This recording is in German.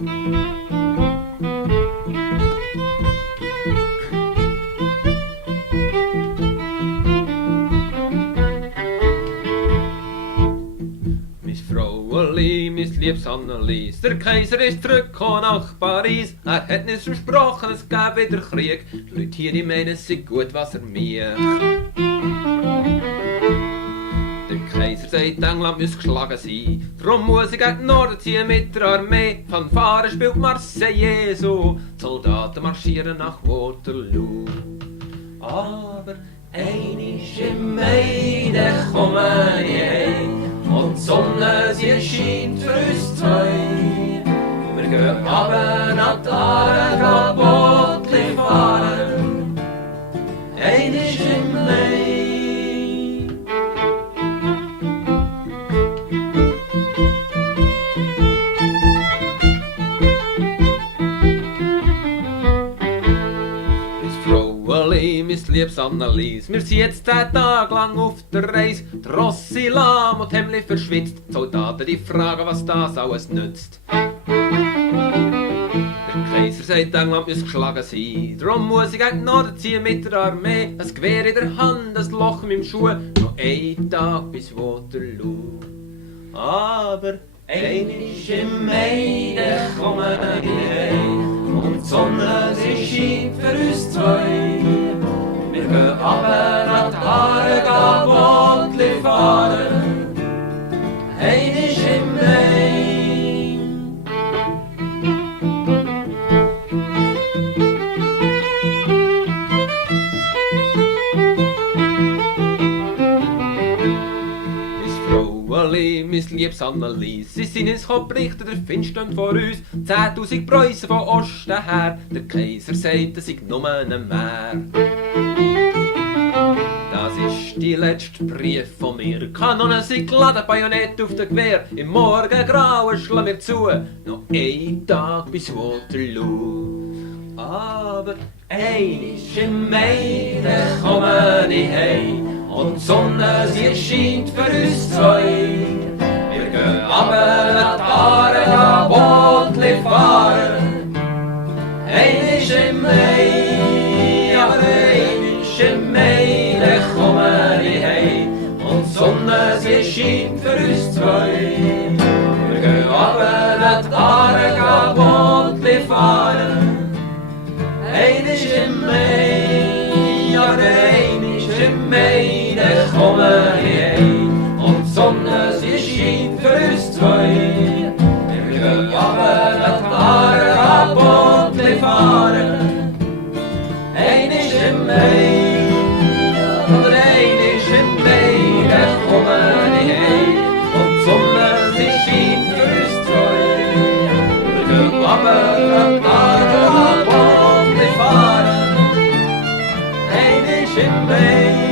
Fraueli, mein liebes Annelies, der Kaiser ist zurückgekommen nach Paris. Er hat uns versprochen, es gäbe wieder Krieg. Die Leute hier, die meinen, es sei gut, was er macht. Der Kaiser sagt, England muss geschlagen sein. Darum muss ich gegen den Norden ziehen mit der Armee. Fanfare spielt Marseillaise, die Soldaten marschieren nach Waterloo. Aber einisch im Mai, da kommen die heim. Und die Sonne, sie scheint für uns zwei. Wir gehen runter nach die Aare, Bootli fahren. Einisch im Mai. Mein liebes Annelies, wir sind jetzt 10 Tage lang auf der Reise. Die Rosse lahm und die Hemdli verschwitzt. Die Soldaten, die fragen, was das alles nützt. Der Kaiser sagt, England muss geschlagen sein. Darum muss ich gegen den Norden ziehen mit der Armee. Ein Gewehr in der Hand, ein Loch in meinem Schuh. Noch 1 Tag bis Waterloo. Aber einisch im Mai, da kommen wir heim. Und die Sonne, sie scheint für uns zwei. Wir gehen runter nach die Aare, Bootli fahren. Einisch im Mai. Mein liebes Annelies, sie sind ins berichten, der Find steht vor uns. 10.000 Preußen von Osten her, der Kaiser sagt, es sei nur ein Meer. Das ist die letzte Brief von mir. Kanonen sind geladen, Bajonett auf dem Gewehr. Im Morgengrauen schlagen wir zu, noch 1 Tag bis Waterloo. Aber einisch im Mai, da kommen ich heim. Und die Sonne, sie scheint für uns zwei. Wir gehen runter nach die Aare, Bootli fahren. Einisch im Mai, aber einisch im Mai, da kommen wir heim. Und die Sonne, sie scheint für uns zwei. Wir gehen runter nach die Aare, Bootli fahren. Einisch im Mai, aber einisch im Mai, da kommen wir heim. Und die Sonne, sie scheint für uns zwei. Wir gehen runter nach die Aare, Bootli fahren. Einisch im Mai, aber einisch im Mai, da kommen wir heim. Und die Sonne, sie scheint für uns zwei. Wir gehen runter nach die Aare, Bootli fahren. Einisch im Mai.